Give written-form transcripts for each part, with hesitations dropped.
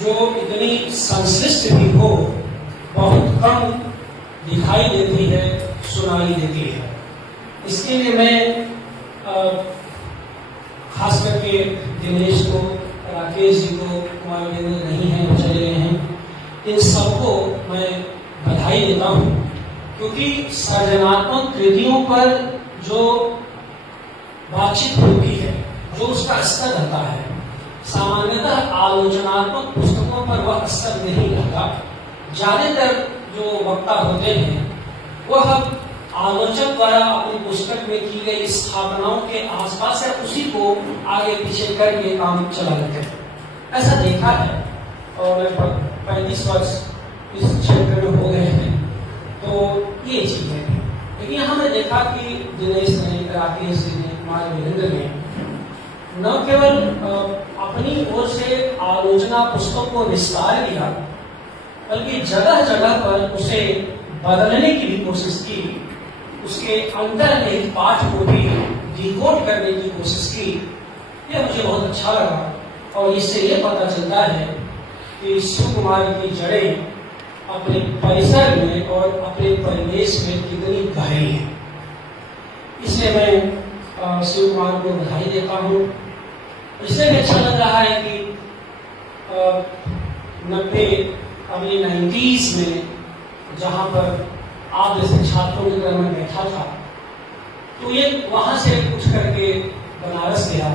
जो इतनी संश्लिष्ट भी हो बहुत कम दिखाई देती है, सुनाई देती है। इसके लिए मैं खास करके दिनेश को, राकेश जी को, कुमार वीरेंद्र नहीं है, चले गए हैं, इन सबको मैं बधाई देता हूँ, क्योंकि सृजनात्मक कृतियों पर जो बातचीत होती है, जो उसका स्तर रहता है, सामान्यतः आलोचनात्मक पुस्तकों पर वह असर नहीं रहता। ज्यादातर जो वक्ता होते हैं वह आलोचक द्वारा अपनी पुस्तक में की गई स्थापनाओं के आसपास या उसी को आगे पीछे करके काम चला लेते हैं। ऐसा देखा है और लगभग 35 वर्ष इस क्षेत्र में हो गए हैं, तो ये चीज है। लेकिन यहाँ हमने देखा कि दिनेश ने, राकेश जी ने, कुमार वीरेंद्र ने न केवल अपनी ओर से आलोचना पुस्तक को विस्तार किया, बल्कि जगह जगह पर उसे बदलने की भी कोशिश की, उसके अंतर्निहित पाठ को भी डिकोड करने की कोशिश की। यह मुझे बहुत अच्छा लगा और इससे यह पता चलता है कि शिव कुमार की जड़ें अपने परिसर में और अपने परिवेश में कितनी गहरी है। इसलिए मैं शिव कुमार को बधाई देता हूँ। इससे भी अच्छा लग रहा है कि 90s में जहाँ पर आप जैसे छात्रों के घर में बैठा था, तो ये वहां से उठ करके बनारस गया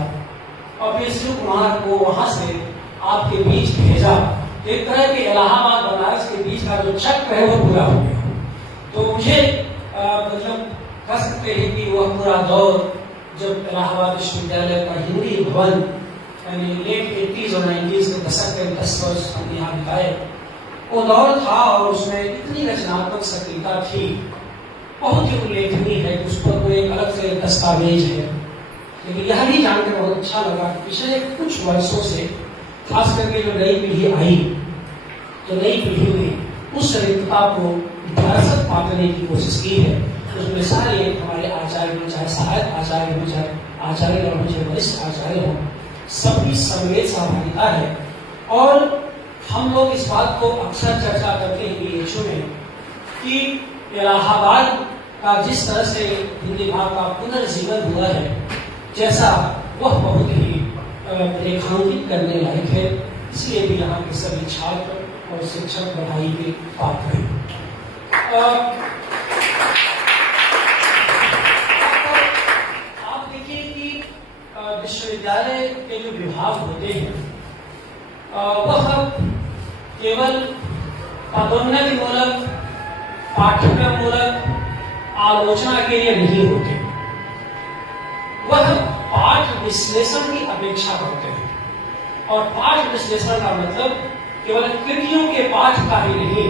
और फिर शिव कुमार को वहां से आपके बीच भेजा। एक तरह के इलाहाबाद बनारस के बीच का जो चक्र है वो पूरा हो गया। तो मुझे मतलब कह सकते हैं कि वह पूरा दौर जब इलाहाबाद विश्वविद्यालय का हिंदी भवन यानी लेट 80s और 90s के दशक के 10 वर्ष हम यहाँ बिताए, वो दौर था और उसमें इतनी रचनात्मक सक्रियता थी, बहुत ही उल्लेखनीय है कि उस पर एक अलग से दस्तावेज है। लेकिन यह भी जानकर बहुत अच्छा लगा कि पिछले कुछ वर्षों से खास करके जो नई पीढ़ी आई, तो नई पीढ़ी ने उस रिक्तता को दरअसल पाटने की कोशिश की है। उसमें सारे हमारे आचार्य हो, चाहे सहायक आचार्य हो, चाहे आचार्य हो, चाहे वरिष्ठ आचार्य हो, सबकी सम्मिलित सहभागिता है। और हम लोग इस बात को अक्सर चर्चा करते हैं बीएचयू में कि इलाहाबाद का जिस तरह से हिंदी भाग का पुनर्जीवन हुआ है, जैसा वह बहुत ही रेखांकित करने लायक है। इसलिए भी यहाँ के सभी छात्र और शिक्षक बधाई के पात्र हैं। आप देखिए कि विश्वविद्यालय के जो विभाग होते हैं वह केवल पदोन्नति मूलक, पाठ्यक्रम मूलक आलोचना के लिए नहीं होते, वह पाठ विश्लेषण की अपेक्षा करते हैं। और पाठ विश्लेषण का मतलब केवल कृतियों के पाठ का ही नहीं,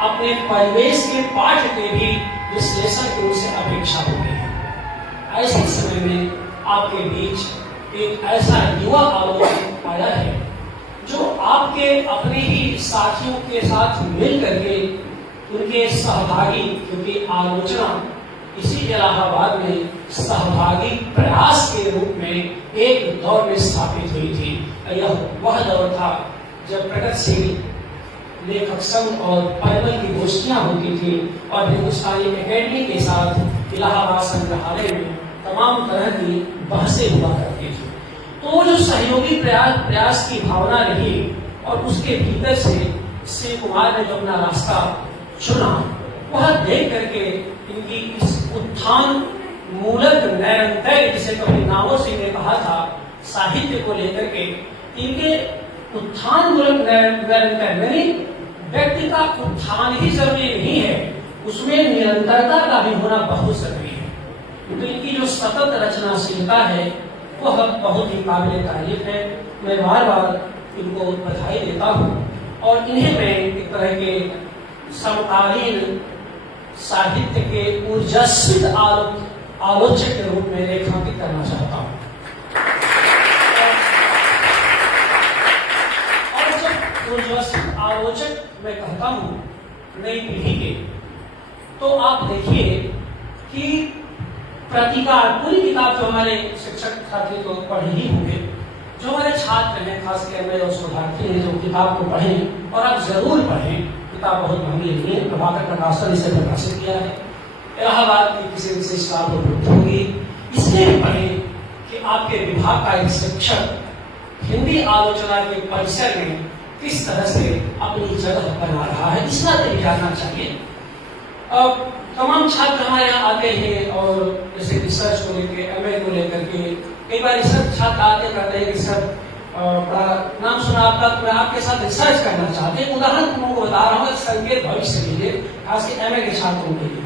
अपने परिवेश के पाठ के भी विश्लेषण की उनसे अपेक्षा होती है। ऐसे समय में आपके बीच एक ऐसा युवा आलोचक आया है जो आपके अपने ही साथियों के साथ मिल करके उनके सहभागी, क्योंकि आलोचना इसी इलाहाबाद में सहभागी प्रयास के रूप में एक दौर में स्थापित हुई थी। यह वह दौर था जब प्रगतिशील लेखक संघ और परिमल की गोष्ठियां होती थी और हिंदुस्तानी एकेडमी के साथ इलाहाबाद संग्रहालय में तमाम तरह की बहसें हुआ करती थी। तो जो सहयोगी प्रयास की भावना रही और उसके भीतर से शिव कुमार ने जो अपना रास्ता चुना, वह देख करके इनकी इस उत्थान मूलक निरंतर, जिसे कभी नामो सिंह ने कहा था साहित्य को लेकर के, इनके उत्थान मूलक निरंतर यानी व्यक्ति का उत्थान ही जरूरी नहीं है, उसमें निरंतरता का भी होना बहुत जरूरी है। तो इनकी जो सतत रचनाशीलता है वह बहुत ही काबिल तारीफ है। मैं बार बार इनको बधाई देता हूँ और इन्हें मैं एक तरह के समकालीन साहित्य के ऊर्जास्वित आलोचक के रूप में रेखांकित करना चाहता हूँ। और जब ऊर्जास्वित आलोचक मैं कहता हूँ नई पीढ़ी के, तो आप देखिए कि प्रतिकार पूरी किताब जो हमारे शिक्षक साथी तो पढ़ ही होंगे, जो हमारे छात्र हैं खासकर मैं और शोधार्थी हैं जो किताब को पढ़ें, और आप जरूर पढ़ें। किताब बहुत महंगी नहीं है, प्रभाकर प्रकाशन इसे प्रकाशित किया है, इलाहाबाद की किसी विशेष स्टॉल पर उपलब्ध होगी। इसलिए भी पढ़ें कि आपके विभाग का एक शिक्षक हिंदी आलोचना के परिसर में किस तरह से अपनी जगह बना रहा है, इस बात भी जानना चाहिए। तमाम छात्र हमारे यहाँ आते हैं और जैसे रिसर्च को लेकर, एमए को लेकर के, कई बार रिसर्च छात्र आते कहते हैं कि सर बड़ा नाम सुना आपका, तो मैं आपके साथ रिसर्च करना चाहते हैं। उदाहरण तुमको बता रहा हूँ, संकेत भविष्य के लिए, खासकर एमए के छात्रों के लिए।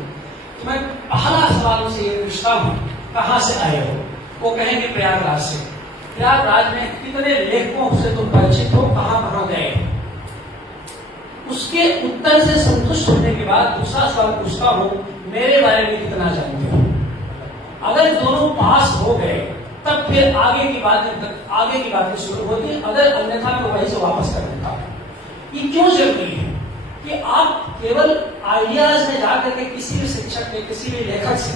तो मैं पहला सवाल उनसे ये पूछता हूँ, कहाँ से आए हो? वो कहेंगे प्रयागराज से। प्रयागराज में कितने लेखकों से तुम परिचित हो, कहाँ कहाँ गए? उसके उत्तर से संतुष्ट होने के बाद दूसरा सवाल पूछता हूँ, मेरे बारे में कितना जानते हो? अगर दोनों पास हो गए तब फिर आगे की बातें शुरू होती है, अगर अन्यथा तो वहीं से वापस कर देता है। ये क्यों जरूरी है कि आप केवल आइडियाज में जाकर के किसी भी शिक्षक के, किसी भी लेखक से,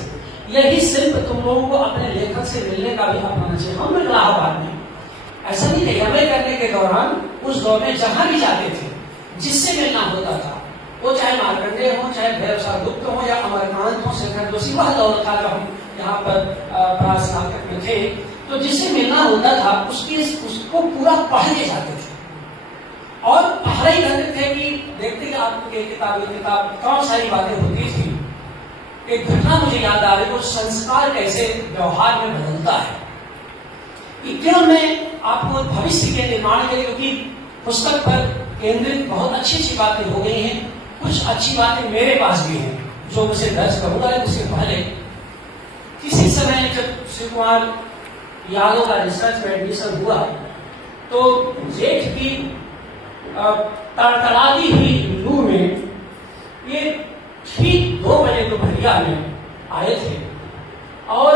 यही सिर्फ तुम लोगों को अपने लेखक से मिलने का भी अपनाना चाहिए। हम लोग इलाहाबाद में ऐसा नहीं थे, एमए करने के दौरान उस दौर में जहां भी जाते थे, जिससे मिलना होता था, वो चाहे मार्कंडेय हो, चाहे भैरव गुप्त हो, या अमरकांत हो, शेखर जोशी, वह दौर था जब हम यहाँ पर स्नातक में थे। तो जिससे मिलना होता था उसको पूरा पढ़ के जाते थे, और पढ़ाई ही करते थे कि देखते कि आपके किताब कौन सारी बातें होती थी। एक घटना मुझे याद आ रही, वो संस्कार कैसे व्यवहार में बदलता है। क्यों मैं आपको भविष्य के निर्माण के लिए, क्योंकि पुस्तक पर केंद्रित बहुत अच्छी बातें हो गई हैं, कुछ अच्छी बातें मेरे पास भी हैं जो मुझे दर्ज करूंगा। उससे पहले किसी समय जब शिव कुमार यादव का रिसर्च में एडमिशन हुआ, तो जेठ की तड़तड़ाती हुई लू में ये ठीक 2 बजे दोपहरिया में आए थे, और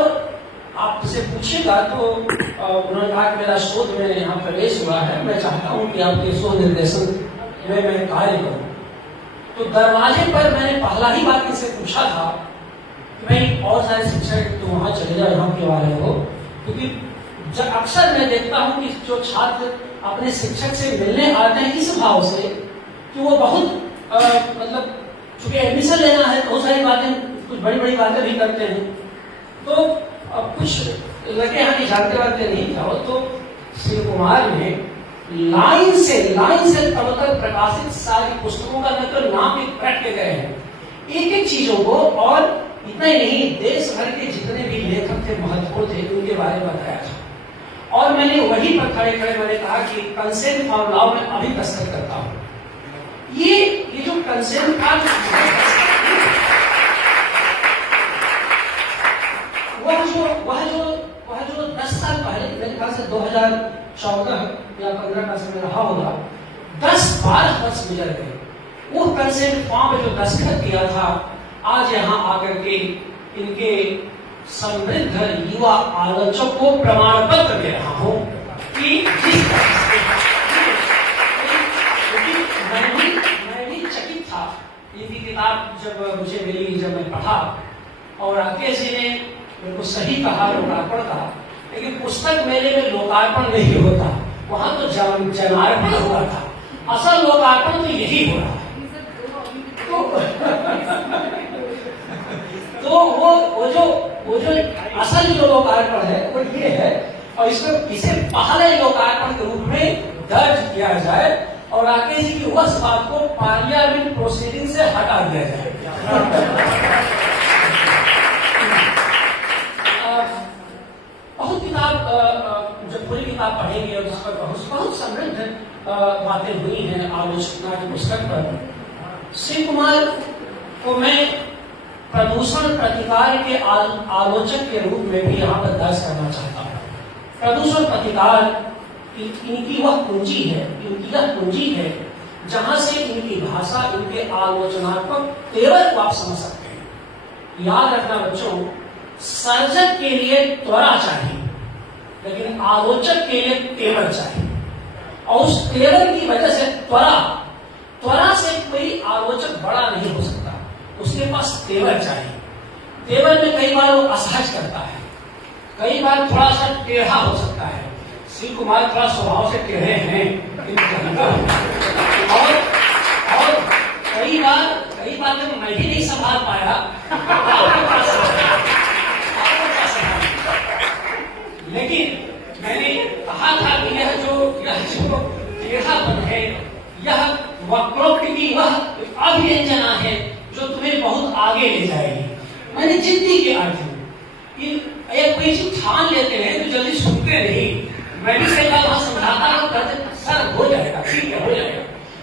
आप मुझसे पूछेगा तो उन्होंने कहा कि मेरा शोध में यहाँ प्रवेश हुआ है, मैं चाहता हूँ कि आपके शोध निर्देशन में मैं कार्य करूँ। तो दरवाजे पर मैंने पहला ही बात इनसे पूछा था कि भाई और सारे शिक्षक तो वहाँ चले जाओ, यहाँ क्यों आ रहे हो? क्योंकि जब अक्सर मैं देखता हूँ कि जो छात्र अपने शिक्षक से मिलने आते हैं इस भाव से कि वो बहुत मतलब चूंकि एडमिशन लेना है, बहुत सारी बातें, कुछ बड़ी बड़ी बातें भी करते हैं। तो अब कुछ लगे यहाँ की जानते वाते नहीं था, तो शिव कुमार ने लाइन से तब तक प्रकाशित सारी पुस्तकों का नकल नाम भी रट के गए हैं, एक एक चीजों को। और इतना ही नहीं, देश भर के जितने भी लेखक थे, महत्वपूर्ण थे, उनके बारे में बताया था। और मैंने वही पर खड़े खड़े मैंने कहा कि कंसेंट फॉर लॉ में अभी दस्तखत करता हूँ। ये जो कंसेंट का वह जो 10 साल पहले, मेरे ख्याल से 2014 या 15 का समय रहा होगा, 10-12 वर्ष गुजर गए। वो कंसेंट फॉर्म में जो दस्तखत किया था, आज यहाँ आकर के इनके समृद्ध युवा आलोचक को प्रमाण पत्र दे रहा हूँ कि जिस मैं भी चकित था। इनकी किताब जब मुझे मिली, जब मैं पढ़ा, और राकेश जी ने मेरे को सही कहा लोकार्पण का, लेकिन पुस्तक मेले में लोकार्पण नहीं होता, वहां तो जनार्पण हुआ था। असल लोकार्पण तो यही हो रहा है। तो वो जो असल जो लोकार्पण है वो ये है, और इसे पहले लोकार्पण के रूप में दर्ज किया जाए, और राकेश जी की उस बात को पार्लियामेंट प्रोसीडिंग से हटा दिया जाए। बहुत किताब, जब पूरी किताब पढ़ेंगे और उस पर बहुत समृद्ध बातें हुई हैं आलोचना की पुस्तक पर। शिव कुमार को मैं प्रदूषण प्रतिकार के आलोचक के रूप में भी यहाँ पर दर्ज करना चाहता हूँ। प्रदूषण प्रतिकार इनकी वह कुंजी है, इनकी यह कुंजी है जहां से इनकी भाषा, इनके आलोचनात्मक तेवर को आप समझ सकते हैं। याद रखना बच्चों, सर्जक के लिए त्वरा चाहिए, लेकिन आलोचक के लिए तेवर चाहिए। और उस तेवर की वजह से त्वरा से कोई आलोचक बड़ा नहीं हो सकता, उसके पास तेवर चाहिए। तेवर में कई बार वो असहज करता है, कई बार थोड़ा सा टेढ़ा हो सकता है। शिव कुमार थोड़ा स्वभाव से टेढ़े हैं और कई बार जब मैं ही नहीं संभाल पाया लेकिन मैंने कहा था कि यह जो टेढ़ापन है, यह वक्रोक्ति की वह अभिव्यंजना है जो तुम्हें बहुत आगे ले जाएगी। मैंने जिद्दी के अर्थ में एक कोई चीज ठान लेते हैं तो जल्दी सुनते नहीं। मैं भी कई बार समझाता सर हो जाएगा, ठीक है हो जाएगा।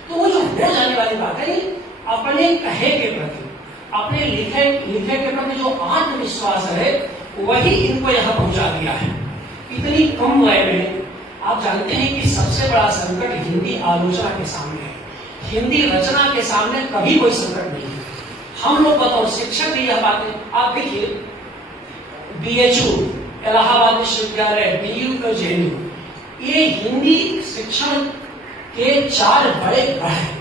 तो वो जो हो जाने वाली बात है अपने कहे के प्रति, अपने लिखे के प्रति जो आत्मविश्वास है वही इनको यहाँ पहुंचा दिया है। इतनी कम वय में आप जानते हैं कि सबसे बड़ा संकट हिंदी आलोचना के सामने है। हिंदी रचना के सामने कभी कोई संकट नहीं है। हम लोग बताओ शिक्षक भी यह बातें आप देखिए, BHU इलाहाबाद विश्वविद्यालय, DU और JNU, ये हिंदी शिक्षण के 4 बड़े गढ़ हैं।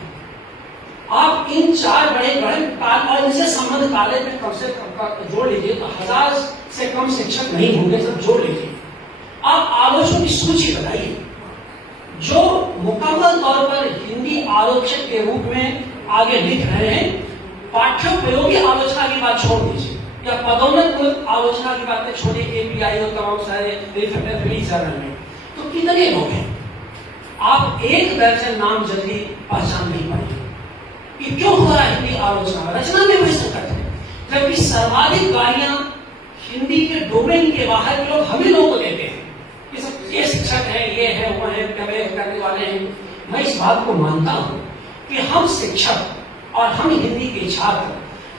आप इन 4 बड़े गढ़ और इनसे संबंध कॉलेज में कम से कम जोड़ लीजिए तो 1000 से कम शिक्षक नहीं होंगे, सब जोड़ लीजिए। आप आलोचकों की सूची बताइए जो मुकम्मल तौर पर हिंदी आलोचक के रूप में आगे लिख रहे हैं। पाठ्योपयोगी आलोचना की बात छोड़ दीजिए या पदोन्नत आलोचना की बातें छोड़िए, API और तमाम सारे चरण में तो कितने लोग हैं? आप एक दर्जन नाम जल्दी पहचान नहीं पाएंगे। ये क्यों हो रहा है? हिंदी आलोचना रचना में कोई संकट है, जबकि सर्वाधिक गालियां हिंदी के डोमेन के बाहर के लोग हम ही लोगों को देते हैं। ये शिक्षक है, ये है, वो है, करने वाले हैं। मैं इस बात को मानता हूं कि हम शिक्षक और हम हिंदी के छात्र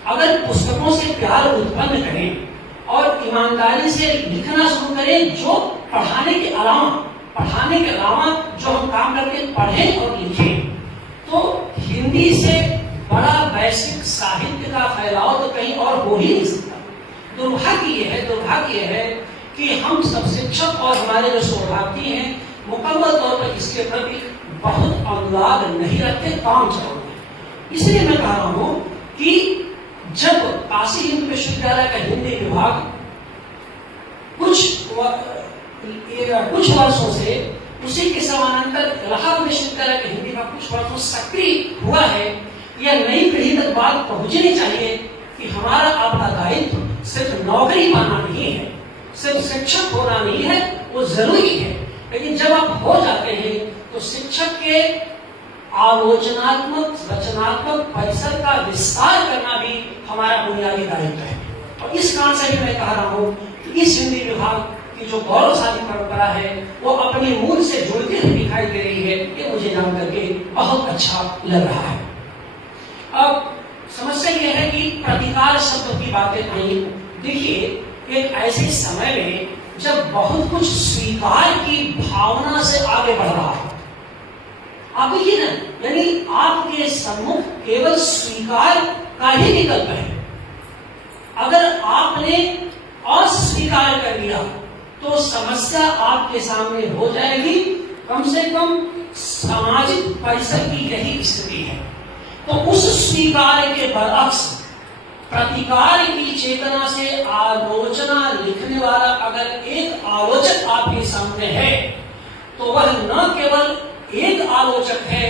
अगर पुस्तकों से प्यार उत्पन्न करें और ईमानदारी से लिखना शुरू करें, जो पढ़ाने के अलावा जो हम काम करके पढ़ें और लिखें, तो हिंदी से बड़ा वैश्विक साहित्य का फैलाव तो कहीं और हो ही नहीं सकता। दुर्भाग्य है कि हम सब शिक्षक और हमारे जो शोधार्थी हैं मुकम्मल तौर पर इसके प्रति बहुत अनुराग नहीं रखते, काम चलाते। इसलिए मैं कह रहा हूं कि जब काशी हिंदू विश्वविद्यालय का हिंदी विभाग कुछ वर्षों से उसी के समानांतर इलाहाबाद विश्वविद्यालय का हिंदी का कुछ वर्षों सक्रिय हुआ है, यह नई पीढ़ी तक बात पहुंचनी चाहिए कि हमारा अपना दायित्व सिर्फ नौकरी पाना नहीं है, सिर्फ शिक्षक होना नहीं है, वो जरूरी है, लेकिन जब आप हो जाते हैं तो शिक्षक के आलोचनात्मक रचनात्मक परिसर का विस्तार करना भी हमारा बुनियादी दायित्व है। और इस कारण से भी मैं कह रहा हूं कि इस हिंदी विभाग की जो गौरवशाली परंपरा है वो अपने मूल से जुड़ती हुई दिखाई दे रही है, ये मुझे जान करके बहुत अच्छा लग रहा है। अब समस्या यह है कि प्रतिकार शब्द की बातें आई। देखिए, एक ऐसे समय में जब बहुत कुछ स्वीकार की भावना से आगे बढ़ रहा है, आप देखिए ना, यानी आपके सम्मुख केवल स्वीकार का ही विकल्प है। अगर आपने अस्वीकार कर दिया तो समस्या आपके सामने हो जाएगी। कम से कम सामाजिक परिसर की यही स्थिति है। तो उस स्वीकार के बरअक्स प्रतिकार की चेतना से आलोचना लिखने वाला अगर एक आलोचक आपके सामने है तो वह न केवल एक आलोचक है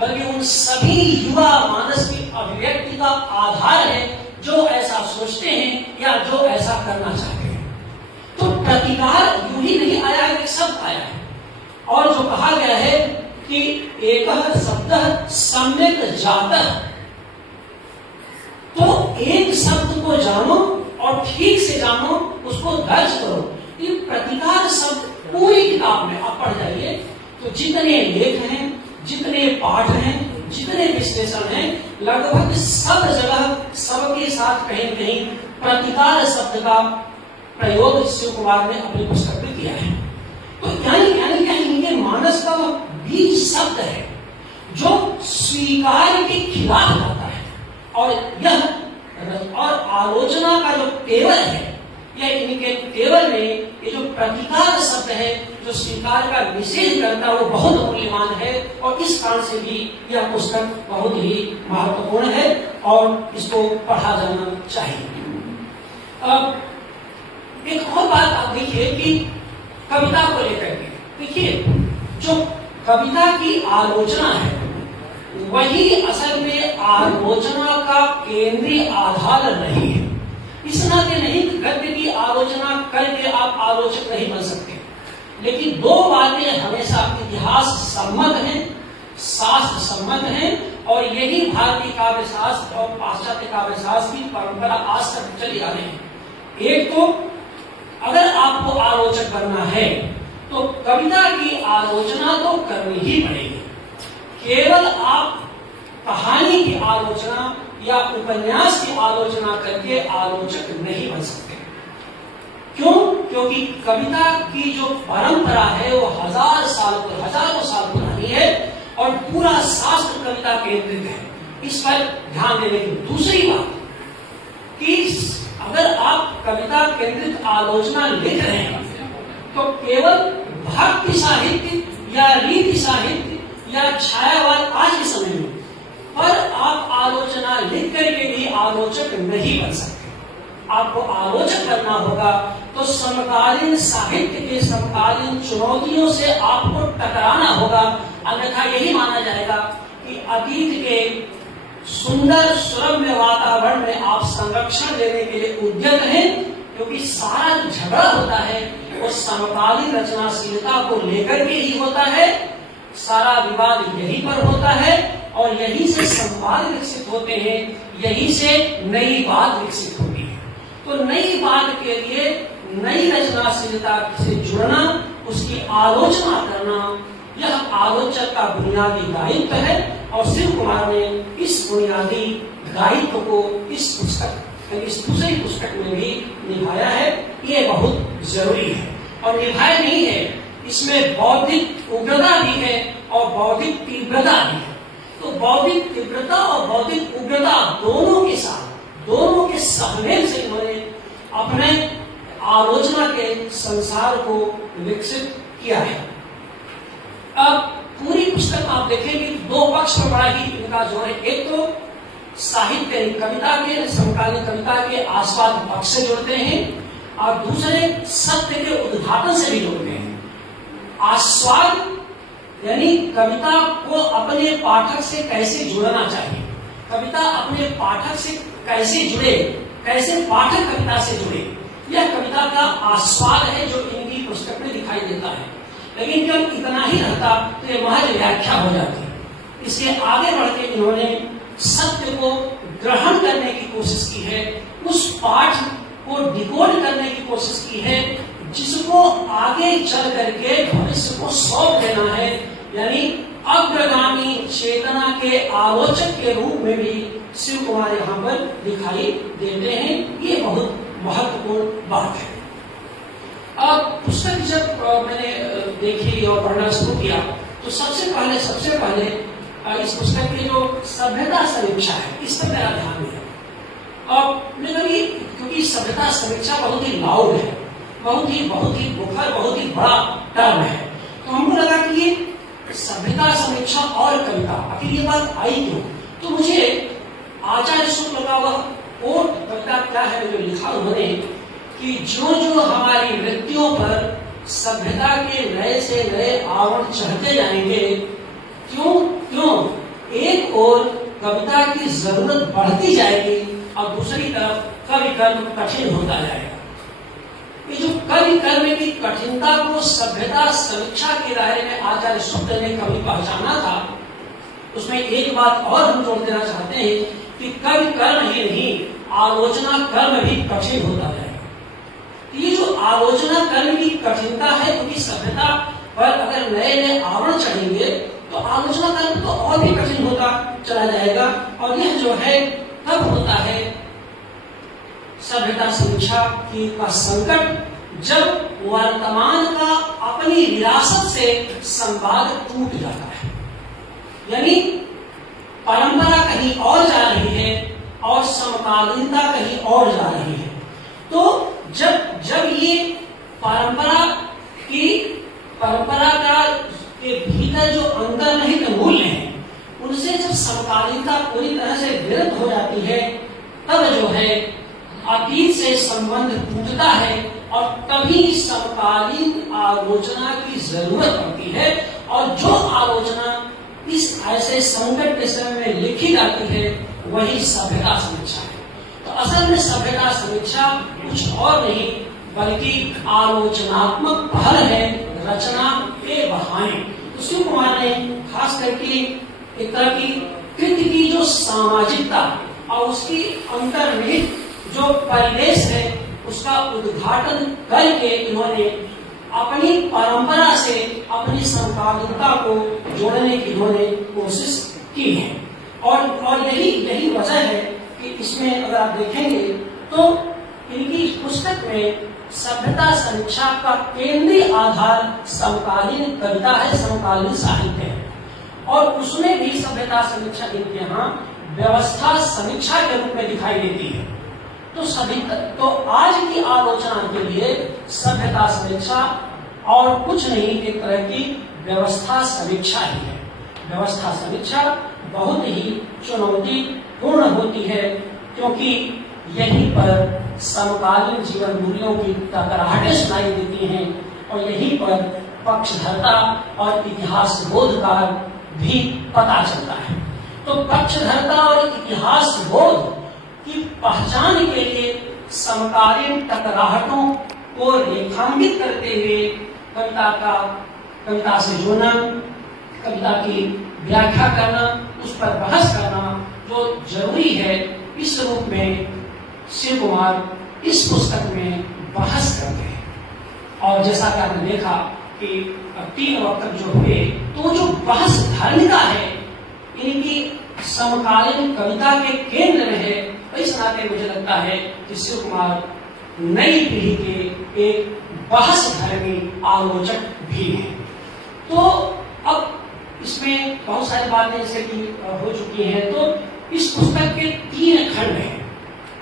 बल्कि उन सभी युवा मानस की अभिव्यक्ति का आधार है जो ऐसा सोचते हैं या जो ऐसा करना चाहते हैं। तो प्रतिकार यूं ही नहीं आया, एक शब्द आया है और जो कहा गया है कि एक शब्द सम्यक जातः, तो एक शब्द को जानो और ठीक से जानो, उसको दर्ज करो। ये प्रतिकार शब्द पूरी किताब में आप पढ़ जाइए तो जितने लेख हैं, जितने पाठ हैं, जितने विश्लेषण हैं, लगभग सब जगह सबके साथ कहीं न कहीं प्रतिकार शब्द का प्रयोग शिव कुमार ने अपनी पुस्तक में किया है। तो यानी इनके मानस का बीज शब्द है जो स्वीकार के खिलाफ होता है और आलोचना का जो टेबल है या इनके टेबल में ये जो प्रतिकार शब्द है जो स्वीकार का निषेध करता है वो बहुत मूल्यवान है और इस कारण से भी यह पुस्तक बहुत ही महत्वपूर्ण है और इसको पढ़ा जाना चाहिए। अब एक और बात आप देखिए कि कविता को लेकर के देखिए, जो कविता की आलोचना है वही असल में आलोचना का केंद्रीय आधार नहीं है। इस नाते नहीं कि गद्य की आलोचना करके आप आलोचक नहीं बन सकते, लेकिन दो बातें हमेशा इतिहास सम्मत हैं, शास्त्र सम्मत हैं, और यही भारतीय काव्य शास्त्र और पाश्चात्य काव्य शास्त्र की परंपरा आज तक चली आ रही है। एक तो अगर आपको आलोचक बनना है तो कविता की आलोचना तो करनी ही पड़ेगी। केवल आप कहानी की आलोचना या उपन्यास की आलोचना करके आलोचक नहीं बन सकते। क्यों? क्योंकि कविता की जो परंपरा है वो हजारों साल पुरानी है और पूरा शास्त्र कविता केंद्रित है। इस पर ध्यान देने की दूसरी बात कि अगर आप कविता केंद्रित आलोचना लिख रहे हैं तो केवल भक्ति साहित्य या रीति साहित्य या छायावाद आज के समय में पर आप आलोचना लिख करके भी आलोचक नहीं बन सकते। आपको आलोचक करना होगा तो समकालीन साहित्य के समकालीन चुनौतियों से आपको टकराना होगा, अन्यथा यही माना जाएगा कि अतीत के सुंदर सुरम्य वातावरण में आप संरक्षण देने के लिए उद्यत हैं, क्योंकि सारा जो झगड़ा होता है वो समकालीन रचनाशीलता को लेकर के ही होता है। सारा विवाद यहीं पर होता है और यहीं से संवाद विकसित होते हैं, यहीं से नई बात विकसित होती है। तो नई बात के लिए नई रचनाशीलता से जुड़ना, उसकी आलोचना करना, यह आलोचक का बुनियादी दायित्व है और शिव कुमार ने इस बुनियादी दायित्व को इस दूसरी पुस्तक में भी निभाया है। ये बहुत जरूरी है और निभाया नहीं है, इसमें बौद्धिक उग्रता भी है और बौद्धिक तीव्रता भी है। तो बौद्धिक तीव्रता और बौद्धिक उग्रता दोनों के साथ, दोनों के सहमेल से इन्होंने अपने आलोचना के संसार को विकसित किया है। अब पूरी पुस्तक आप देखेंगे दो पक्ष पर बड़ा ही इनका जोर है। एक तो साहित्य कविता के, समकालीन कविता के आस्वाद पक्ष से जुड़ते हैं और दूसरे सत्य के उद्घाटन से भी जुड़ते हैं। आस्वाद यानी कविता को अपने पाठक से कैसे जुड़ना चाहिए, कविता अपने पाठक से कैसे जुड़े, कैसे पाठक कविता से जुड़े, यह कविता का आस्वाद है जो इनकी पुस्तक में दिखाई देता है। लेकिन जब इतना ही रहता तो ये महज व्याख्या हो जाती। इसके आगे बढ़ के इन्होंने सत्य को ग्रहण करने की कोशिश की है, उस पाठ को डिकोड करने की कोशिश की है जिसको आगे चल करके भविष्य को सौंप देना है। यानी अग्रगामी चेतना के आलोचक के रूप में भी शिव कुमार यहाँ पर दिखाई देते हैं। ये बहुत महत्वपूर्ण बात है। अब पुस्तक जब मैंने देखी और पढ़ना शुरू किया तो सबसे पहले इस पुस्तक की जो सभ्यता समीक्षा है इस पर मेरा ध्यान गया। और मैंने क्योंकि सभ्यता समीक्षा बहुत ही लाउड है, बहुत ही मुखर, बहुत ही बड़ा टर्म है, तो हमको लगा कि ये सभ्यता समीक्षा और कविता, आखिर ये बात आई क्यों? तो मुझे आचार्य शुक्ल का वह कोट कविता क्या है जो लिखा उन्होंने कि जो जो हमारी मृत्युओं पर सभ्यता के नए से नए आवरण चढ़ते जाएंगे, क्यों एक ओर कविता की जरूरत बढ़ती जाएगी और दूसरी तरफ कवि कर्म कठिन होता जाएगा। ये जो कवि कर्म की कठिनता को सभ्यता समीक्षा के दायरे में आचार्य शुक्ल ने कभी पहचाना था, उसमें एक बात और हम जोड़ देना चाहते हैं कि कवि कर्म ही नहीं, आलोचना कर्म भी कठिन होता जाएगा। ये जो आलोचना कर्म की कठिनता है, क्योंकि सभ्यता पर अगर नए नए आवरण चढ़ेंगे तो आलोचना कर्म तो और भी कठिन होता चला जाएगा। और यह जो है तब होता है सभ्यता समीक्षा की का संकट जब वर्तमान का अपनी विरासत से संवाद टूट जाता है। यानी परंपरा कहीं और जा रही है और समकालीनता कहीं और जा रही है। तो जब ये परंपरा का के भीतर जो अंतर्निहित मूल्य हैं उनसे जब समकालीनता पूरी तरह से विरुद्ध हो जाती है, तब जो है अतीत से संबंध टूटता है और तभी समकालीन आलोचना की जरूरत पड़ती है। और जो आलोचना इस ऐसे संकट के समय में लिखी जाती है वही सभ्यता समीक्षा है। तो असल में सभ्यता समीक्षा कुछ और नहीं बल्कि आलोचनात्मक पहल है रचना के बहाने। तो शिव कुमार ने खास करके एक तरह की कृति की जो सामाजिकता और उसकी अंतर्निहित जो परिवेश है उसका उद्घाटन करके इन्होंने अपनी परंपरा से अपनी समकालीनता को जोड़ने की इन्होंने कोशिश की है। और यही वजह है कि इसमें अगर आप देखेंगे तो इनकी पुस्तक में सभ्यता समीक्षा का केंद्रीय आधार समकालीन कविता है, समकालीन साहित्य है। और उसमें भी सभ्यता समीक्षा इनके यहाँ व्यवस्था समीक्षा के रूप में दिखाई देती है। तो आज की आलोचना के लिए सभ्यता समीक्षा और कुछ नहीं एक तरह की व्यवस्था समीक्षा ही है। व्यवस्था समीक्षा बहुत ही चुनौतीपूर्ण होती है क्योंकि यहीं पर समकालीन जीवन मूल्यों की टकराहटें सुनाई देती हैं और यहीं पर पक्षधरता और इतिहास बोध का भी पता चलता है। तो पक्षधरता और इतिहास बोध की पहचान के लिए समकालीन टकराहटों को रेखांकित करते हुए कविता से जुड़ना, कविता की व्याख्या करना, उस पर बहस करना जो जरूरी है, इस रूप में शिव कुमार इस पुस्तक में बहस करते हैं। और जैसा कि आपने देखा कि 3 वक्तव्य जो हुए तो जो बहस धार्मिका है इनकी समकालीन कविता के केंद्र में है। इस नाते मुझे लगता है कि शिव कुमार नई पीढ़ी के एक बहस धर्मी आलोचक भी हैं। तो अब इसमें बहुत सारी बातें जैसे कि हो चुकी हैं। तो इस पुस्तक के 3 खंड हैं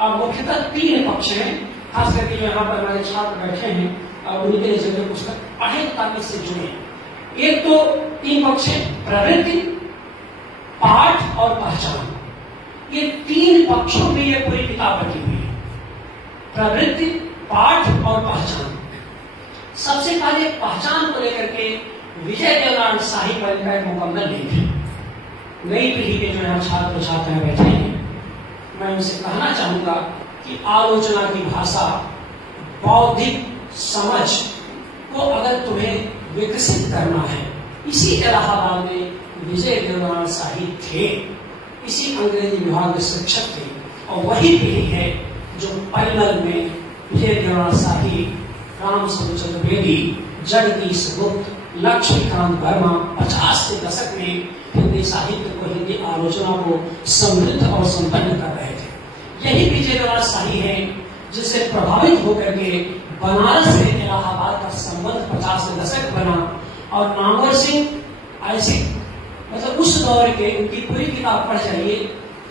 और मुख्यतः 3 पक्ष हैं। खास करके यहाँ पर हमारे छात्र बैठे हैं और उनके लिए जगह पुस्तक पढ़े ताकि इससे जुड़े। एक तो 3 पक्ष है, प्रवृत्ति, पाठ और पहचान। ये 3 पक्षों में ये पूरी किताब रखी हुई है, प्रवृत्ति, पाठ और पहचान। सबसे पहले पहचान को लेकर के विजय देवनारायण शाही पर इनका एक मुकम्मल लेख है। नई पीढ़ी के जो यहाँ छात्र छात्राएं बैठे हैं, मैं उनसे कहना चाहूंगा कि आलोचना की भाषा, बौद्धिक समझ को अगर तुम्हें विकसित करना है, इसी इलाहाबाद में विजय देवनारायण शाही थे, इसी अंग्रेजी विभाग के शिक्षक थे। और वही पीढ़ी है जो पैनल में विजय देवनारायण शाही, रामचंद्र चतुर्वेदी, जगदीश गुप्त, लक्ष्मीकांत वर्मा 50 के दशक में हिंदी साहित्य को, हिंदी आलोचना को समृद्ध और संपन्न कर रहे थे। यही विजय देवनारायण शाही है जिससे प्रभावित होकर के बनारस से इलाहाबाद का संबंध 50 के दशक बना। और नामवर सिंह ऐसे मतलब उस दौर के, उनकी पूरी किताब पढ़ जाइए,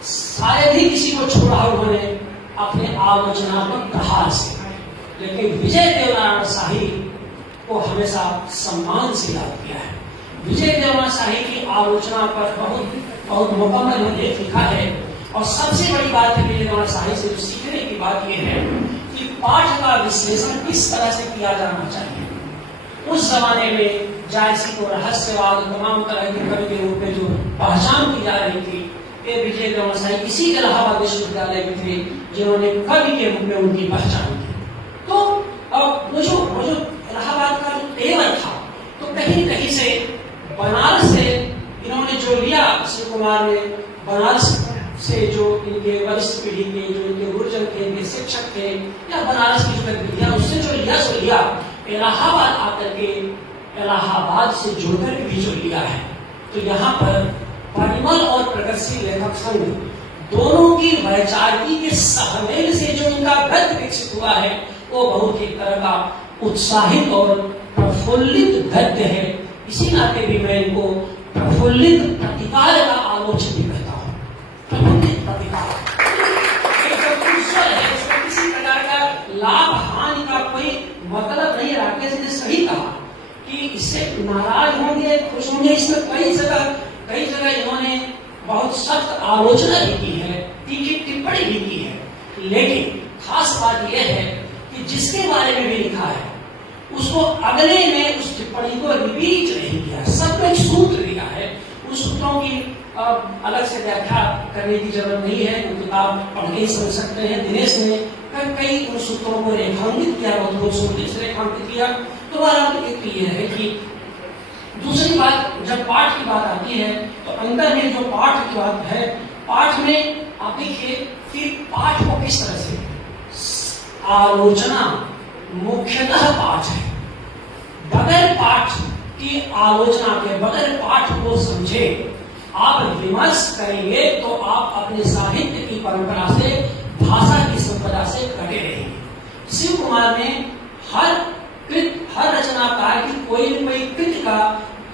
शायद ही किसी को छोड़ा उन्होंने अपने आलोचनात्मक कहार से। लेकिन विजय देवनारायण शाही को हमेशा सम्मान से याद किया है। विजय देवनारायण शाही की आलोचना पर बहुत मुकम्मल लेख लिखा है। और सबसे बड़ी बात है विजय देवनारायण शाही से जो सीखने की बात यह है कि पाठ का विश्लेषण किस तरह से किया जाना चाहिए। उस जमाने में जायसी को रहस्यवाद, तमाम तरह के कवि के रूप में जो पहचान की जा रही थी, ये विजय देवनारायण शाही इसी इलाहाबाद विश्वविद्यालय के थे जिन्होंने कवि के रूप में उनकी पहचान की। तो अब वो जो इलाहाबाद का जो तेवर था, तो कहीं कहीं से बनारस से इन्होंने जो लिया, शिव कुमार ने बनारस से जो इनके वरिष्ठ पीढ़ी के, जो इनके गुरुजन थे, इनके शिक्षक थे, या बनारस की जो गतिविधियां, उससे जो लिया सो लिया, इलाहाबाद आकर के इलाहाबाद से जुड़कर भी जो लिया है। तो यहाँ पर परिमल और प्रगतिशील लेखक संघ दोनों की वैचारिकी के सहमेल से जो इनका गद्य विकसित हुआ है, वो बहुत एक तरह का उत्साहित और प्रफुल्लित गद्य है। इसी नाते भी मैं इनको प्रफुल्लित प्रतिकार का आलोचक भी कहता हूँ। प्रफुल्लित प्रतिकार है, उसमें किसी प्रकार का लाभ हानि का कोई मतलब नहीं। राकेश ने सही कहा कि इससे नाराज होंगे, खुश होंगे। इसमें कई जगह इन्होंने बहुत सख्त आलोचना भी की है, तीखी टिप्पणी भी की है। लेकिन खास बात यह है कि जिसके बारे में भी लिखा है उसको अगले में उस टिप्पणी को रिपीट नहीं किया, सब में सूत्र दिया है। उन सूत्रों की अलग से व्याख्या करने की जरूरत नहीं है, क्योंकि आप पढ़ के ही समझ सकते हैं। दिनेश ने कई उन सूत्रों को रेखांकित किया, बहुत खूबसूरती से रेखांकित किया। तो बात एक ये है कि दूसरी बात, जब पाठ की बात आती है तो अंदर में जो पाठ की बात है, पाठ में आप देखिए कि पाठ को किस तरह से आलोचना मुख्यतः पाठ है। बगैर पाठ की आलोचना के, बगैर पाठ को समझे आप विमर्श करेंगे तो आप अपने साहित्य की परंपरा से, भाषा की संपदा से कटे रहेंगे। शिव कुमार ने हर रचनाकार की कोई न कोई कृति का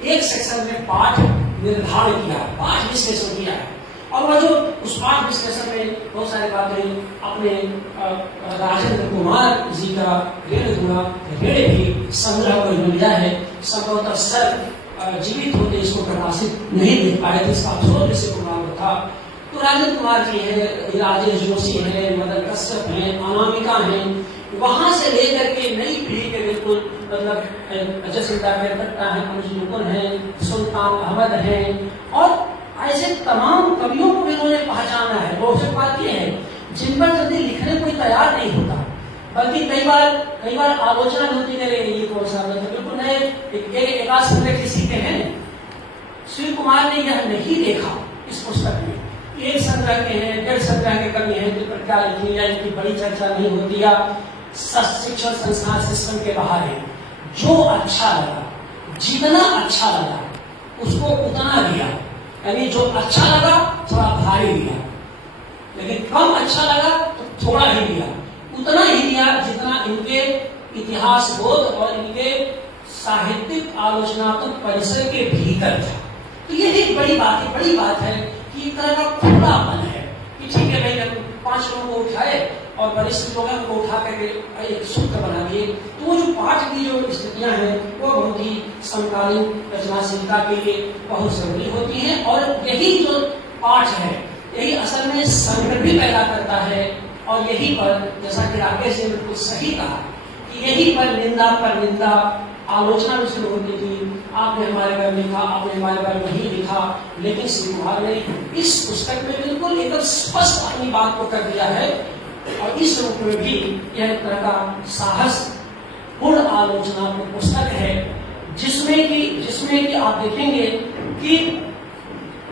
एक सेक्शन में पाठ निर्धारण किया, पाठ विश्लेषण किया है। और वह जो उस पाठ विश्लेषण में बहुत सारी बातें अपने राजेंद्र कुमार जी का रेड़ भी संग्रह को लिया है। संभवतः सर जीवित होते इसको प्रकाशित नहीं देख पाए थे, इसका अफसोस ऋषि कुमार को था। तो राजेंद्र कुमार जी है, राजेश जोशी है, मदन कश्यप है, अनामिका है, वहां से लेकर के नई पीढ़ी के बिल्कुल मतलब जसविता केरकट्टा है, अनुज मुकुल है, सुल्तान अहमद है, और ऐसे तमाम कवियों को भी उन्होंने पहचाना है। रोचक बात यह है जिन पर जल्दी लिखने कोई तैयार नहीं होता, बल्कि कई बार आलोचना होती है, ये कौन सा बिल्कुल नए एकाध संग्रह किसी के हैं। शिव कुमार ने यह नहीं देखा इस पुस्तक में, एक संग्रह के हैं, 1.5 संग्रह के कवि हैं जिन पर क्या लिखी या इनकी बड़ी चर्चा नहीं होती या शिक्षण संस्थान सिस्टम के बाहर है। जो अच्छा लगा, जितना अच्छा लगा उसको उतना दिया, यानी जो अच्छा लगा थोड़ा भारी दिया, लेकिन कम अच्छा लगा तो थोड़ा ही दिया, उतना ही दिया जितना इनके इतिहास बोध और इनके साहित्यिक आलोचनात्मक परिसर के भीतर था। तो ये एक बड़ी बात है कि एक तरह का खुलापन है कि ठीक है भाई, जब 5 लोगों को उठाए और वरिष्ठ लोगों को उठा करके एक सूत्र बना दिए, तो वो जो पाठ की जो स्थितियां हैं वो बहुत ही समकालीन रचनाशीलता के लिए बहुत जरूरी होती हैं। और यही जो पाठ है यही असल में संकट भी पैदा करता है। और यही पर, जैसा कि राकेश ने बिल्कुल सही कहा, कि यही पर निंदा आलोचना भी शुरू होती थी। आपने हमारे बारे में लिखा, आपने हमारे बारे में नहीं लिखा, लेकिन शिव कुमार ने इस पुस्तक में बिल्कुल एकदम स्पष्ट अपनी बात को कर दिया है। और इस रूप में भी यह एक तरह का साहस पूर्ण आलोचना पुस्तक है, जिसमें कि आप देखेंगे कि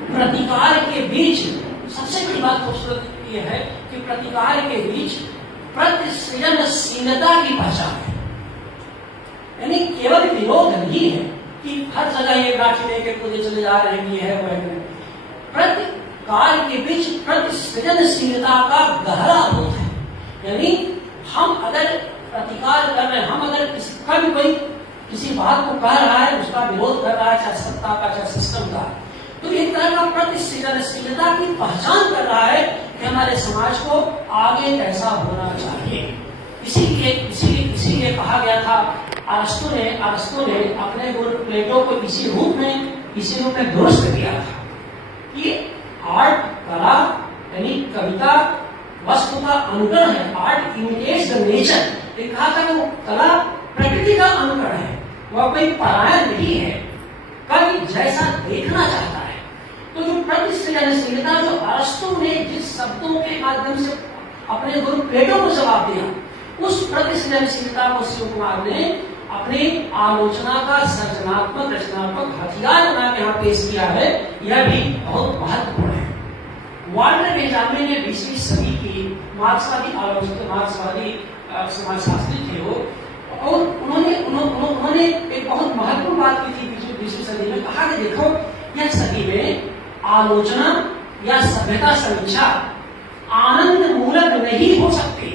प्रतिकार के बीच सबसे बड़ी बात खूबसूरत यह है कि प्रतिकार के बीच प्रतिसृजनशीलता की पहचान है। यानी केवल विरोध नहीं है कि हर जगह ये लाठी लेके कूदे चले जा रहे हैं, ये है वो है। प्रतिकार के बीच प्रतिसृजनशीलता का गहरा बोध है। यानी हम अगर प्रतिकार कर रहे हैं, हम अगर कभी कोई किसी बात को कह रहा है, उसका विरोध कर रहा है, चाहे सत्ता का चाहे सिस्टम का, तो एक तरह का प्रतिसृजनशीलता की पहचान कर रहा है कि हमारे समाज को आगे कैसा होना चाहिए। इसीलिए कहा गया था, अरस्तु ने अपने गुरु प्लेटो को इसी रूप में दुरुस्त किया था कि आर्ट, कला यानी कविता वस्तु का अनुकरण है। Art imitates the nature. ये कहा था वो कला प्रकृति का अनुकरण है, वह कोई पराया नहीं है, कवि जैसा देखना चाहता है। तो जो प्रतिसृजनशीलता, जो अरस्तु ने जिस शब्दों के माध्यम से अपने गुरु प्लेटो को जवाब दिया, उस प्रतिसृजनशीलता को शिव कुमार ने अपनी आलोचना का सृजनात्मक रचनात्मक हथियार बना के यहाँ पेश किया है। यह भी बहुत महत्वपूर्ण है। वाल्टर बेंजामिन ने 20वीं सदी की मार्क्सवादी आलोचक, मार्क्सवादी समाजशास्त्री थे वो, और उन्होंने एक बहुत महत्वपूर्ण बात की थी 20वीं सदी में। कहा कि देखो, यह सदी में आलोचना या सभ्यता समीक्षा आनंद मूलक नहीं हो सकती।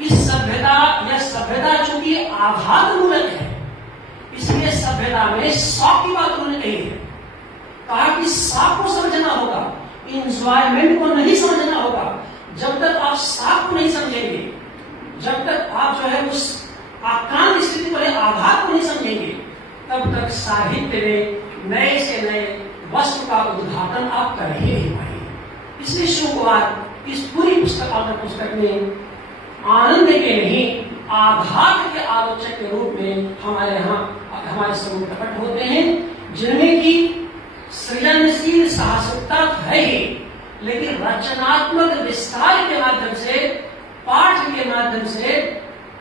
इस सभ्यता चूंकि आघात मूलक है, इसलिए सभ्यता में शौक की बात उन्होंने कही है। कहा कि शौक को समझना होगा, इंजॉयमेंट को नहीं समझना होगा। जब तक आप शौक को नहीं समझेंगे, जब तक आप जो है उस आक्रांत स्थिति वाले आघात को नहीं समझेंगे, तब तक साहित्य में नए से नए वस्तु का उद्घाटन आप कर ही नहीं पाएंगे। इसलिए शिव कुमार इस पूरी पुस्तक में आनंद के नहीं आघात के आलोचक के रूप में हमारे यहाँ हमारे समूह प्रकट होते हैं, जिनमें की सृजनशील साहसिकता है ही, लेकिन रचनात्मक विस्तार के माध्यम से, पाठ के माध्यम से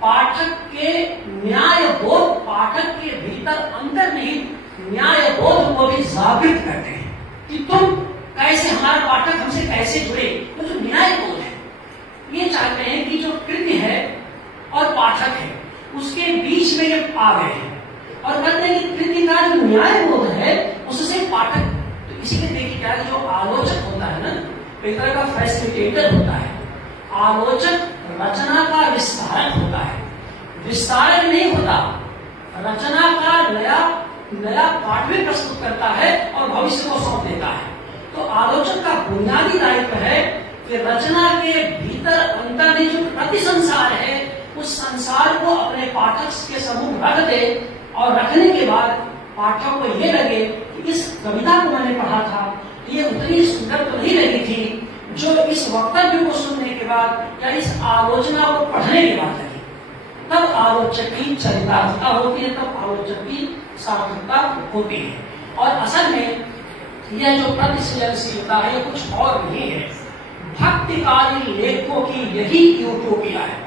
पाठक के न्याय बोध, पाठक के भीतर अंतर्निहित न्याय बोध को भी जागृत करते हैं कि तुम कैसे, हमारा पाठक हमसे कैसे जुड़े। तो जो न्याय बोध है, ये चाहते हैं कि जो कृति है और पाठक है उसके बीच में ये आ गए हैं और कहते हैं कि कृति का जो न्याय बोध है उससे पाठक, तो इसीलिए देखिए क्या, जो आलोचक होता है ना, एक तरह का फैसिलिटेटर होता है। आलोचक रचना का विस्तारक होता है, विस्तारक नहीं होता, रचना का नया पाठ भी प्रस्तुत करता है और भविष्य को सौंप देता है। तो आलोचक का बुनियादी दायित्व है कि रचना के भीतर अंतर जो प्रति संसार है उस संसार को अपने पाठक के समूह रख दे, और रखने के बाद पाठक को ये लगे कि इस कविता को मैंने पढ़ा था, ये उतनी सुंदर तो नहीं लगी थी जो इस वक्तव्य को सुनने के बाद या इस आलोचना को पढ़ने के बाद लगी। तब आलोचक की चरितार्थता होती है, तब आलोचक की सार्थकता होती है। और असल में यह जो प्रतिसृजनशीलता है ये कुछ और नहीं है, भक्तिकालीन लेखकों की यही यूटोपिया है।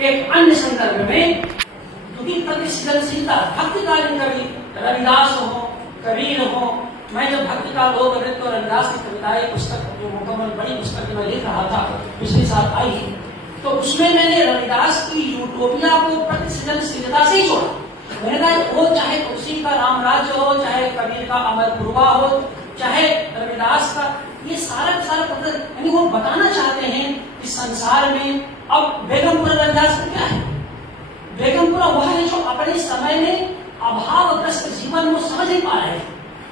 एक अन्य संदर्भ में क्योंकि प्रतिसृजनशीलता, भक्तिकालीन कवि रविदास हो, कबीर हो, मैं जब भक्ति का लोक नृत्य और रविदास की कविताएं पुस्तक जो मुकम्मल बड़ी पुस्तक मैं लिख रहा था पिछले साल आई, तो उसमें मैंने रविदास की यूटोपिया को प्रतिसृजनशीलता से ही जोड़ा। मैंने कहा वो चाहे तुलसी का राम राज्य हो, चाहे कबीर का अमर पूर्वा हो, चाहे रविदास का, ये सारा यानी वो बताना चाहते हैं कि संसार में अब बेगमपुरा रविदास का क्या है। बेगमपुरा वह है जो अपने समय में अभावग्रस्त जीवन को समझ नहीं पा रहे,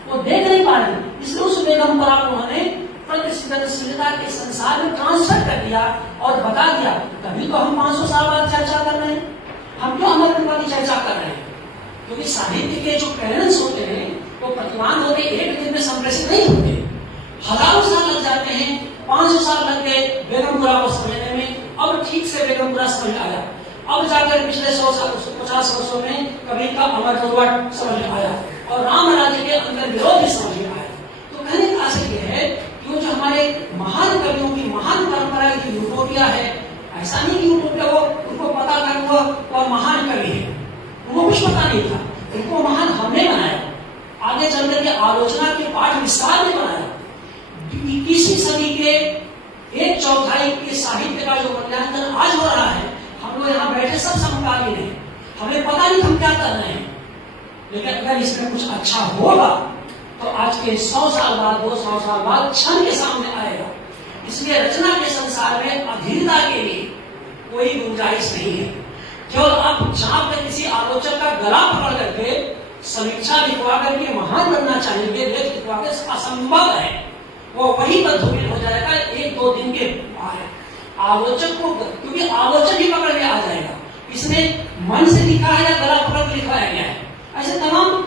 वो देख नहीं पा रहे, इसलिए उस बेगमपुरा को उन्होंने प्रतिसृजनशीलता के संसार में ट्रांसफर कर दिया और बता दिया। तभी तो हम 500 साल बाद चर्चा कर रहे हैं, हम क्यों अमर पूर्वा की चर्चा कर रहे हैं, क्योंकि साहित्य के जो पेरेंट्स होते हैं वो प्रतिमान होते एक दिन में संप्रेषित नहीं होते, हजारों साल लग जाते हैं। 500 साल लग गए बेगमपुरा को समझने में, अब ठीक से बेगमपुरा समझ आया, अब जाकर पिछले 150 वर्षों में कबीर का अमर पूर्वा समझ आया और राम राज्य के अंदर विरोध भी समझ में आया। तो कहने का आशय यह है कि वो जो हमारे महान कवियों की महान परंपरा की यूटोपिया है, ऐसा नहीं कि यूटोपिया वो उनको पता था कि वो महान कवि है, उनको कुछ पता नहीं था, उनको महान हमने बनाया, आगे चलकर के आलोचना के पाठ विस्तार में बनाया। 21वीं सदी के 1/4 के साहित्य का जो मूल्यांकन आज हो रहा है, हम लोग यहाँ बैठे सब समकालीन हैं, हमें पता नहीं हम क्या कर रहे हैं, लेकिन अगर इसमें कुछ अच्छा होगा तो आज के 100 साल बाद, 200 साल बाद क्षण के सामने आएगा। इसलिए रचना के संसार में अधीरता के लिए कोई गुंजाइश नहीं है। केवल आप जहां पर किसी आलोचक का गला पकड़ करके समीक्षा लिखवा करके महान बनना चाहेंगे, लेख लिखवा के असंभव है, वो वही पर धूमिल हो जाएगा 1-2 दिन के बाद। आलोचक को, क्योंकि आलोचक ही पकड़ के आ जाएगा, इसने मन से लिखा है या गला पकड़ के लिखवाया गया है। ऐसे तमाम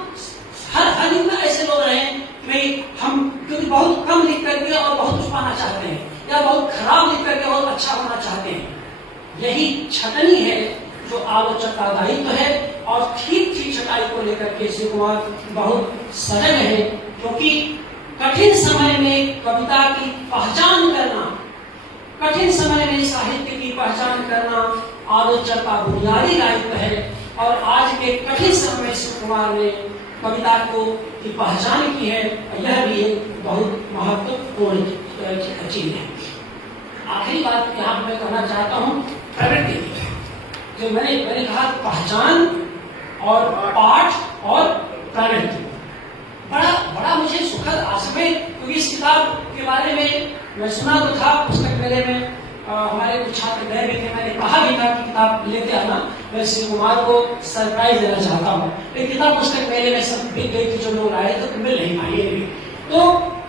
हर युग में ऐसे लोग रहे कि हम क्योंकि बहुत कम लिख करके और बहुत कुछ पाना चाहते हैं, या बहुत खराब लिख करके बहुत अच्छा होना चाहते हैं। यही छटनी है जो आलोचक का दायित्व है, और ठीक छटाई को लेकर के शिव कुमार बहुत सजग है, क्योंकि कठिन समय में कविता की पहचान करना, कठिन समय में साहित्य की पहचान करना आलोचक का बुनियादी दायित्व है। और आज के कठिन समय में शिव कुमार ने कविता को की पहचान की है, यह भी एक बहुत महत्वपूर्ण चीज है। आखिरी बात यहाँ मैं कहना चाहता हूँ प्रवृत्ति की, जो मैंने कहा पहचान और पाठ और प्रवृत्ति, बड़ा मुझे सुखद आश्चर्य, क्योंकि इस किताब के बारे में मैं सुना तो था पुस्तक मेले में, हमारे कुछ छात्र गए भी थे, मैंने कहा भी था कि किताब लेते आना, मैं शिव कुमार को सरप्राइज देना चाहता हूँ। लेकिन किताब पुस्तक मेले में सब बिक गई थी, जो लोग आए थे तो मिल नहीं पाई भी। तो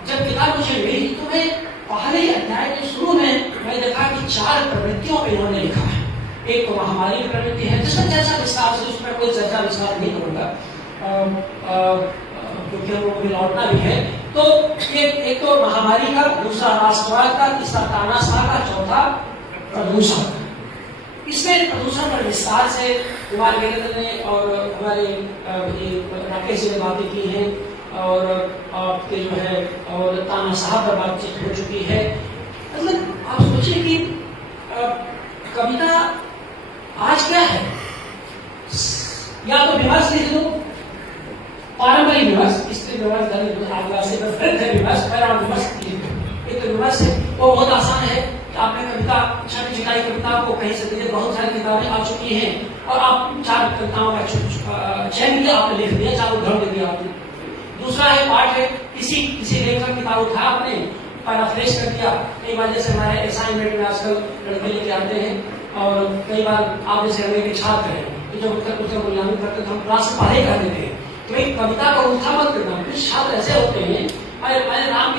जब किताब मुझे मिली तो मैं पहले अध्याय के शुरू में मैं देखा कि 4 प्रवृत्तियों पर इन्होंने लिखा है। एक तो महामारी की प्रवृत्ति है, जिसका चर्चा विस्तार से, उसमें कोई चर्चा विस्तार नहीं करूंगा क्योंकि हम लोगों को लौटना भी है। तो एक तो महामारी का, दूसरा राष्ट्रवाद का, तीसरा तानाशाह का, चौथा प्रदूषण। इसमें प्रदूषण पर विस्तार से कुमार वीरेंद्र ने और हमारे राकेश जी ने बातें की हैं और आपके जो है और ताना साहब पर बातचीत हो चुकी है। मतलब आप सोचिए कि कविता आज क्या है, या तो विमर्श लिख लो, पारंपरिक विमर्श, स्त्री विमर्श, दलित आदिवासी विमर्श, परिणाम विमर्श, एक विमर्श है वो बहुत आसान है। आपने कविता छठी जुलाई कविता को कहीं से दिए, बहुत सारी किताबें आ चुकी हैं और आप 4 कविताओं का चयन किया, आपने लिख दिया, 4 उदाहरण दे दिया आपने। दूसरा है पाठ है, किसी लेखक किताब उठाया आपने, पैराफ्रेज कर दिया। कई बार जैसे हमारे असाइनमेंट में आजकल लड़के लेके आते हैं और कई बार आप जैसे हमें के छात्र हैं तो जब उत्तर मूल्यांकन करते तो हम क्लास से पढ़ाई कर देते हैं तो एक कविता का उल्था मत करना। कुछ छात्र ऐसे होते हैं, अरे राम